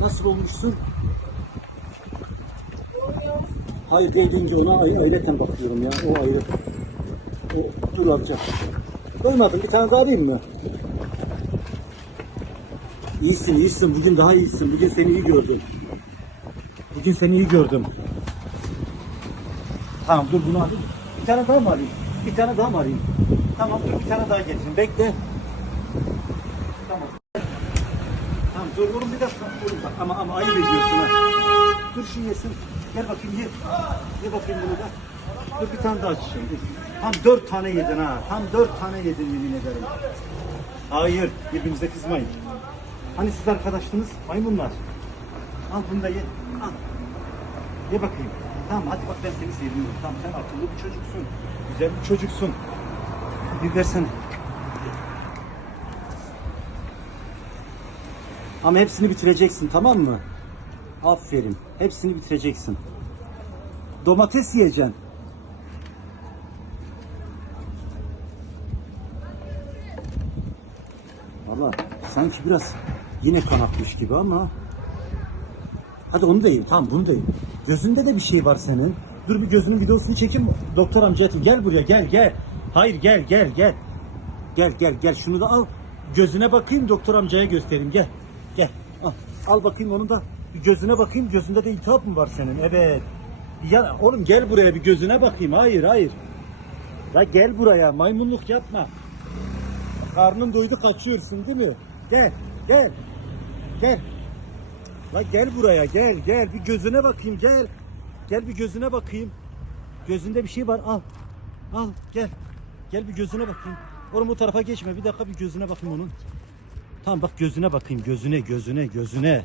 Nasıl olmuşsun? Hayır değdiğince ona ay ayreten bakıyorum ya. O ayrı. O, dur alacağım. Doymadın bir tane daha alayım mı? İyisin iyisin. Bugün daha iyisin. Bugün seni iyi gördüm. Bugün seni iyi gördüm. Tamam dur bunu alayım. Bir tane daha mı alayım? Bir tane daha mı alayım? Tamam dur bir tane daha getireyim. Bekle. Tamam. Tamam dur oğlum bir dakika. Dur bak ama ama ayıp ediyorsun ha. Dur şu yesin. Gel bakayım ye. Ye bakayım bunu da. Dur bir tane daha açacağım. Tam dört tane yedin ha. Tam dört tane yedin yemin ederim. Hayır. Birbirinize kızmayın. Hani siz arkadaştınız? Maymunlar. Al bunu da ye. Al. Ye bakayım. Tamam hadi bak ben seni seviyorum. Tamam sen akıllı bir çocuksun. Güzel bir çocuksun. Bir versene. Ama hepsini bitireceksin tamam mı? Aferin. Hepsini bitireceksin. Domates yiyeceksin. Valla sanki biraz yine kan akmış gibi ama Hadi onu da yiyeyim. Tamam bunu da yiyeyim. Gözünde de bir şey var senin. Dur bir gözünün videosunu çekeyim. Doktor amca gel buraya gel gel. Hayır gel gel gel. Gel gel gel şunu da al. Gözüne bakayım doktor amcaya göstereyim gel. Gel al. Bakayım onu da. Gözüne bakayım. Gözünde de iltihap mı var senin? Evet. Ya oğlum gel buraya bir gözüne bakayım. Hayır hayır. Ya gel buraya maymunluk yapma. Karnın doydu kaçıyorsun değil mi? Gel gel. Gel. La gel buraya gel gel bir gözüne bakayım gel. Gel bir gözüne bakayım. Gözünde bir şey var al. Al gel. Gel bir gözüne bakayım. Oğlum bu tarafa geçme bir dakika bir gözüne bakayım onun. Tamam bak gözüne bakayım gözüne gözüne gözüne.